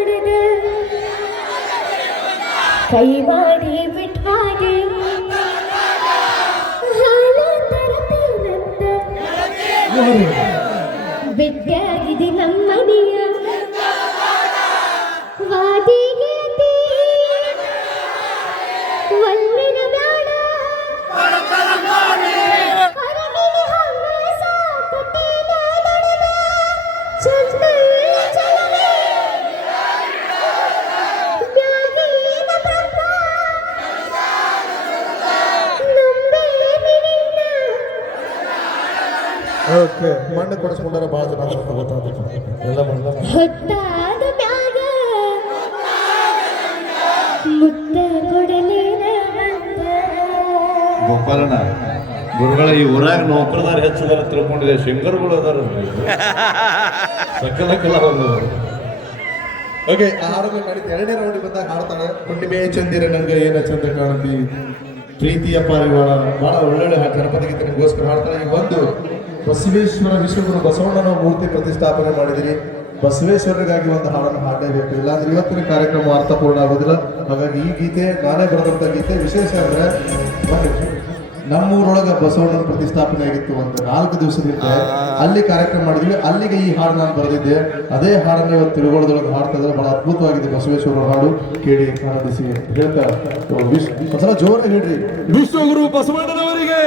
ನೋಡಿದ ಕೈ ಮಾಡಿ ಬಿಟ್ಟಾಗೆ ಹಾಲ ತರತೀನಂತ ಬೆಟ್ಟಾಗಿದೆ ನಮ್ಮನೆಯ ವಾದಿಗೆ ಒಳ್ಳಿನ ಬೇಡ ಓಕೆ ಮಣ್ಣು ಕೊಡಿಸ್ಕೊಂಡಾರ ಭಾಳ ಜನ ಅಂತ ಗೊತ್ತಾಗುತ್ತೆ ಎಲ್ಲ ಮಣ್ಣು ಹೊತ್ತಾದ ಮ್ಯಾಗ ಮುತ್ತ ಕೊಡಲೇನ ಗೋಪಾಲನ ಗುರುಗಳ ಈ ಊರಾಗ ನೌಕರದಾರ ಹೆಚ್ಚದಾರ ತಿಳ್ಕೊಂಡಿದೆ ಶಂಕರ್ಗಳು ಅದಾರ ಸಕಲ ಕಲಾವಂತರು. ಓಕೆ ಆ ಹಾಡನ್ನು ಮಾಡಿದ್ದು ಎರಡನೇ ರೌಂಡಿಗೆ ಬಂದಾಗ ಹಾಡ್ತಾಳೆ ಹುಣ್ಣಿಮೆ ಚಂದಿರ ನಂಗೆ ಏನ ಚಂದ ಕಾಣತಿ ಪ್ರೀತಿಯ ಪಾರಿವಾಳ ಭಾಳ ಒಳ್ಳೊಳ್ಳೆ ಜನಪದ ಗೀತೆ ನಿಮಗೋಸ್ಕರ ಹಾಡ್ತಾಳೆ. ಈಗ ಒಂದು ಬಸವೇಶ್ವರ ವಿಶ್ವಗುರು ಬಸವಣ್ಣನ ಮೂರ್ತಿ ಪ್ರತಿಷ್ಠಾಪನೆ ಮಾಡಿದಿರಿ, ಬಸವೇಶ್ವರರಿಗಾಗಿ ಒಂದು ಹಾಡನ್ನು ಹಾಡಲೇಬೇಕು, ಇಲ್ಲಾಂದ್ರೆ ಇವತ್ತಿನ ಕಾರ್ಯಕ್ರಮ ಅರ್ಥಪೂರ್ಣ ಆಗೋದಿಲ್ಲ. ಹಾಗಾಗಿ ಈ ಗೀತೆ ನಾನೇ ಬರೆದಂಥ ಗೀತೆ. ವಿಶೇಷ ಅಂದರೆ ನಮ್ಮೂರೊಳಗೆ ಬಸವಣ್ಣನ ಪ್ರತಿಷ್ಠಾಪನೆ ಆಗಿತ್ತು ಒಂದು 4 ದಿವಸದಿಂದ, ಅಲ್ಲಿ ಕಾರ್ಯಕ್ರಮ ಮಾಡಿದ್ವಿ, ಅಲ್ಲಿಗೆ ಈ ಹಾಡು ನಾನು ಬರೆದಿದ್ದೆ. ಅದೇ ಹಾಡನ್ನು ಇವತ್ತು ತಿರುಗೋಳದೊಳಗೆ ಹಾಡ್ತಾ ಇದ್ದಾರೆ. ಬಹಳ ಅದ್ಭುತವಾಗಿದೆ ಬಸವೇಶ್ವರ ಹಾಡು, ಕೇಳಿ ಆನಂದಿಸಿ ಹೇಳ್ತಾರೆ. ಒಂದ್ಸಲ ಜೋರಾಗಿ ಹೇಳ್ರಿ, ವಿಶ್ವಗುರು ಬಸವಣ್ಣನವರಿಗೆ